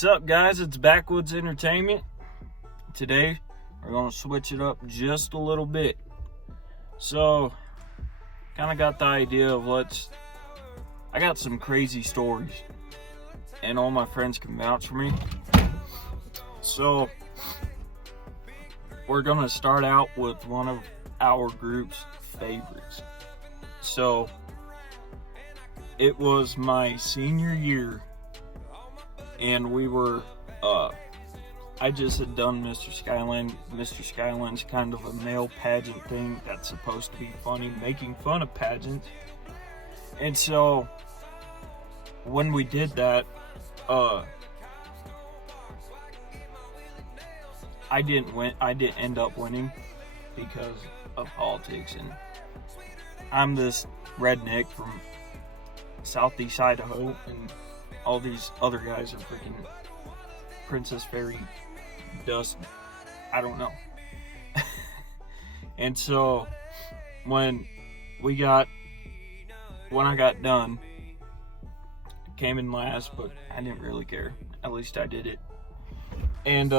What's up, guys? It's Backwoods Entertainment. Today, we're going to switch it up just a little bit. So, kind of got the idea of I got some crazy stories, and all my friends can vouch for me. So, we're going to start out with one of our group's favorites. So, it was my senior year, and we were, I just had done Mr. Skyline. Mr. Skyline's kind of a male pageant thing that's supposed to be funny, making fun of pageants. And so, when we did that, I didn't win. I didn't end up winning because of politics, and I'm this redneck from Southeast Idaho, and all these other guys are freaking Princess Fairy dust. I don't know. And so when I got done, I came in last, but I didn't really care. At least I did it. And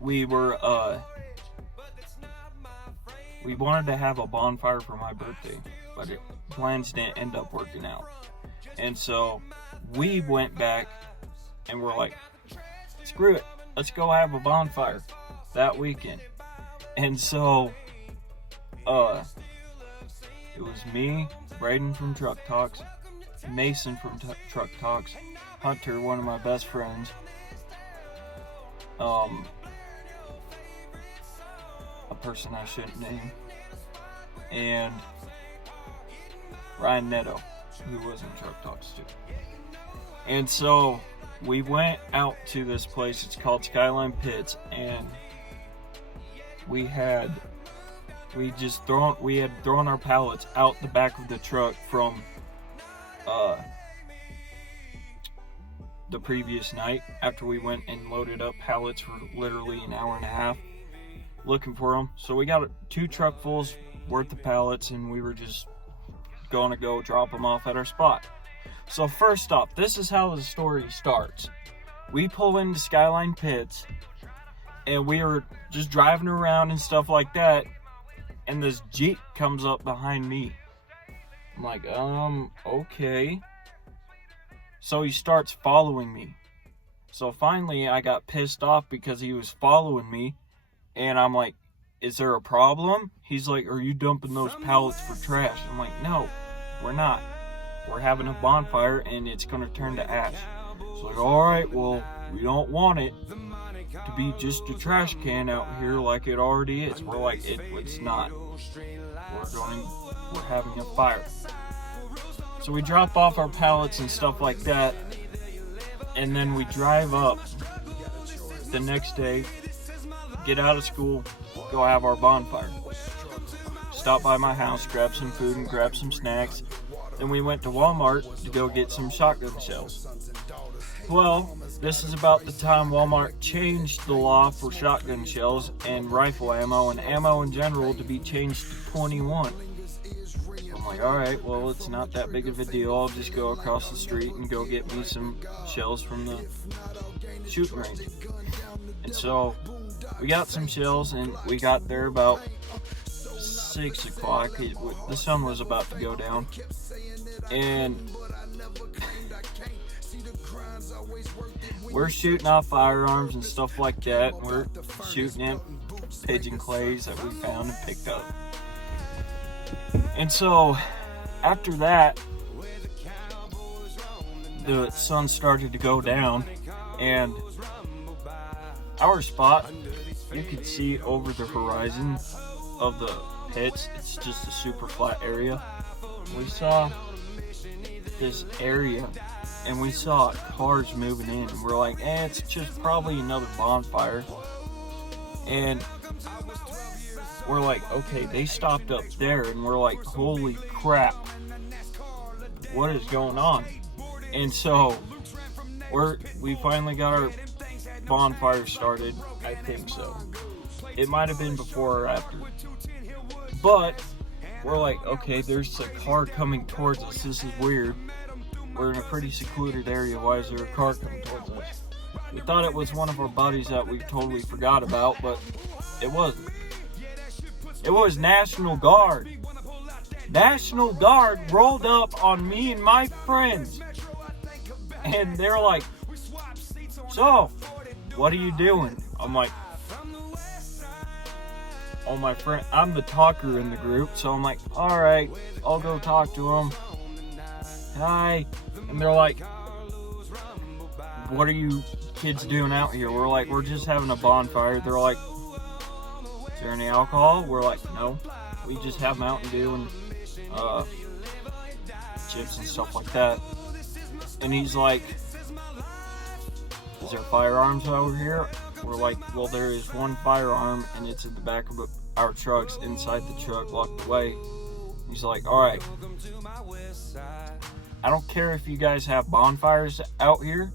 we wanted to have a bonfire for my birthday, but plans didn't end up working out. And so we went back and we're like, screw it, let's go have a bonfire that weekend. And so it was me, Braden from Truck Talks, Mason from Truck Talks, Hunter, one of my best friends, a person I shouldn't name, and Ryan Netto, who was in Truck Talks too. And so we went out to this place. It's called Skyline Pits, and we had thrown our pallets out the back of the truck from the previous night after we went and loaded up pallets for literally an hour and a half looking for them. So we got 2 truckfuls worth of pallets, and we were just gonna go drop them off at our spot. So first off, this is how the story starts. We pull into Skyline Pits, and we were just driving around and stuff like that, and this Jeep comes up behind me. I'm like, okay. So he starts following me. So finally I got pissed off because he was following me, and I'm like, is there a problem? He's like, are you dumping those pallets for trash? I'm like, no, we're not. We're having a bonfire, and it's going to turn to ash. It's like, alright, well, we don't want it to be just a trash can out here like it already is. We're like, it's not. We're having a fire. So we drop off our pallets and stuff like that, and then we drive up the next day, get out of school, go have our bonfire. Stop by my house, grab some food and grab some snacks. Then we went to Walmart to go get some shotgun shells. Well, this is about the time Walmart changed the law for shotgun shells and rifle ammo and ammo in general to be changed to 21. I'm like, alright, well, it's not that big of a deal. I'll just go across the street and go get me some shells from the shooting range. And so we got some shells, and we got there about 6 o'clock. The sun was about to go down, and we're shooting off firearms and stuff like that. We're shooting at pigeon clays that we found and picked up. And so after that, the sun started to go down, and our spot, you could see over the horizon of the pits. It's just a super flat area. We saw this area, and we saw cars moving in, and we're like, it's just probably another bonfire. And we're like, okay, they stopped up there, and we're like, holy crap, what is going on? And so we finally got our bonfire started. I think so. It might have been before or after. But we're like, okay, there's a car coming towards us. This is weird. we're in a pretty secluded area. Why is there a car coming towards us? We thought it was one of our buddies that we totally forgot about, but it wasn't. It was National Guard. National Guard rolled up on me and my friends. And they're like, so, what are you doing? I'm like, oh, my friend, I'm the talker in the group, so I'm like, alright, I'll go talk to him. Hi. And they're like, what are you kids doing out here? We're like, we're just having a bonfire. They're like, is there any alcohol? We're like, no, we just have Mountain Dew and chips and stuff like that. And he's like, is there firearms over here? We're like, well, there is one firearm and it's in the back of our trucks, inside the truck, locked away. He's like, alright, I don't care if you guys have bonfires out here,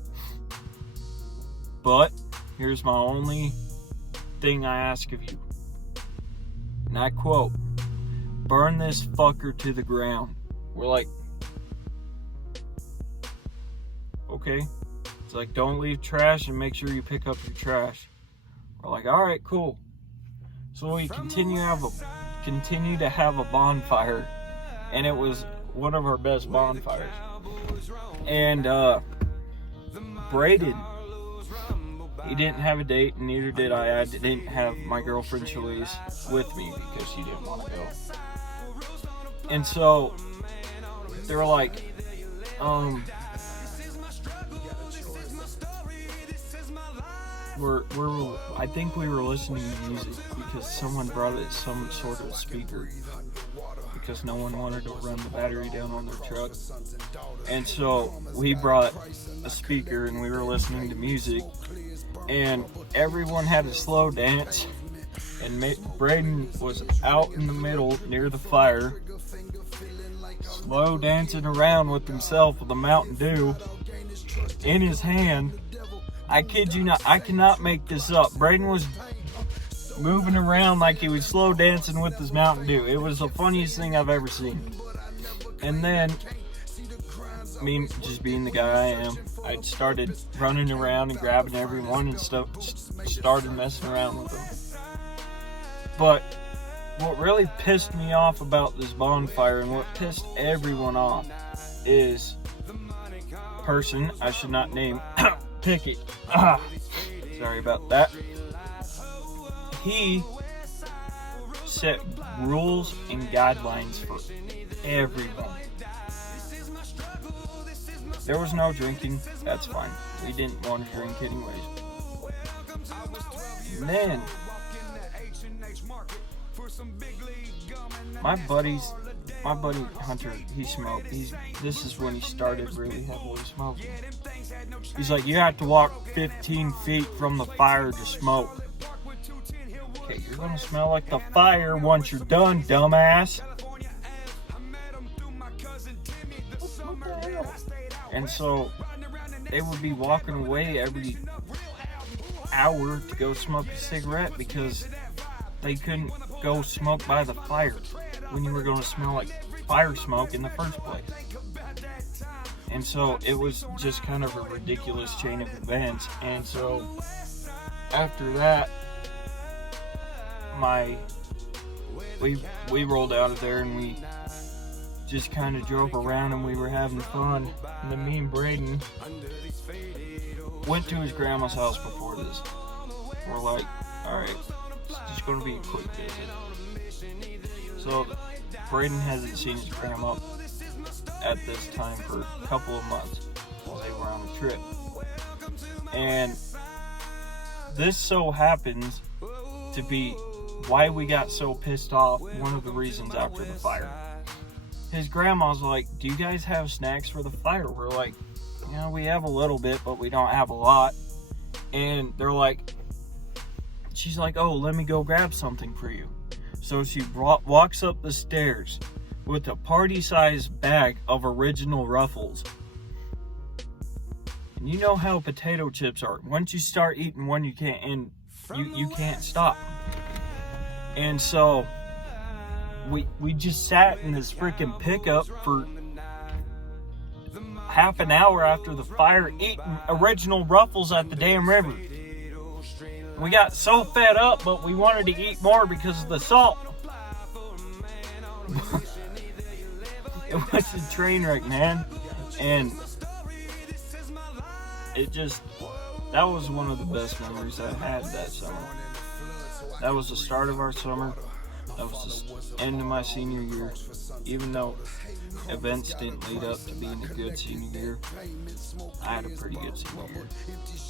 but here's my only thing I ask of you. And I quote, burn this fucker to the ground. We're like, okay. It's like, don't leave trash and make sure you pick up your trash. We're like, alright, cool. So we continue to have a bonfire, and it was one of our best bonfires. And Braden, he didn't have a date, and neither did I. I didn't have my girlfriend Shalise with me because she didn't want to go. And so they were like, I think we were listening to music because someone brought it some sort of speaker because no one wanted to run the battery down on their truck. And so we brought a speaker and we were listening to music, and everyone had a slow dance, and Braden was out in the middle near the fire, slow dancing around with himself with a Mountain Dew in his hand. I kid you not, I cannot make this up. Braden was moving around like he was slow dancing with his Mountain Dew. It was the funniest thing I've ever seen. And then, me just being the guy I am, I started running around and grabbing everyone and stuff, started messing around with them. But what really pissed me off about this bonfire, and what pissed everyone off, is person I should not name, Pickett. Sorry about that. He set rules and guidelines for everyone. There was no drinking, that's fine. We didn't want to drink anyways. And then, my buddy Hunter, he smoked. This is when he started really heavily smoking. He's like, you have to walk 15 feet from the fire to smoke. Okay, you're gonna smell like the fire once you're done, dumbass. And so they would be walking away every hour to go smoke a cigarette because they couldn't go smoke by the fire when you were going to smell like fire smoke in the first place. And so it was just kind of a ridiculous chain of events. And so after that, we rolled out of there and we just kind of drove around and we were having fun. And then me and Braden went to his grandma's house before this. We're like, alright, it's just going to be a quick visit. So Braden hasn't seen his grandma at this time for a couple of months while they were on a trip. And this so happens to be why we got so pissed off, one of the reasons after the fire. His grandma's like, do you guys have snacks for the fire? We're like, you know, we have a little bit, but we don't have a lot. And they're like, she's like, oh, let me go grab something for you. So she walks up the stairs with a party-sized bag of original Ruffles. And you know how potato chips are. Once you start eating one, you can't stop. And so we just sat in this freaking pickup for half an hour after the fire eating original Ruffles at the damn river. We got so fed up, but we wanted to eat more because of the salt. It was a train wreck, man. And that was one of the best memories I had that summer. That was the start of our summer. That was the end of my senior year. Even though events didn't lead up to being a good senior year, I had a pretty good senior year.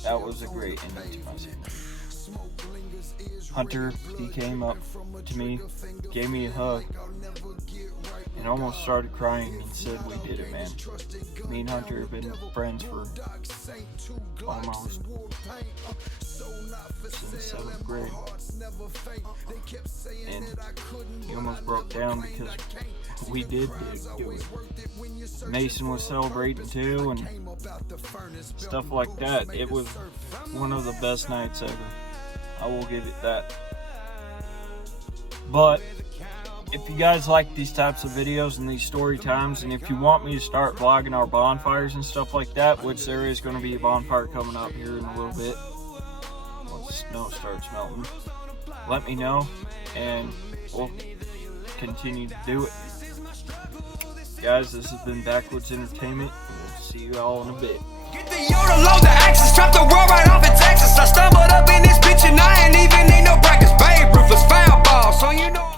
That was a great ending to my senior year. Hunter, he came up to me, gave me a hug, and almost started crying and said, "We did it, man." Me and Hunter have been friends for almost since 7th grade. And he almost broke down because we did do it. Mason was celebrating too and stuff like that. It was one of the best nights ever. I will give it that. But if you guys like these types of videos and these story times, and if you want me to start vlogging our bonfires and stuff like that, which there is going to be a bonfire coming up here in a little bit once the snow starts melting, let me know and we'll continue to do it. Guys, this has been Backwoods Entertainment, and we'll see you all in a bit. Get the Yoda, load the axes, trap the world right off in Texas. I stumbled up in this bitch and I ain't even need no practice. Babe Ruthless foul ball, so you know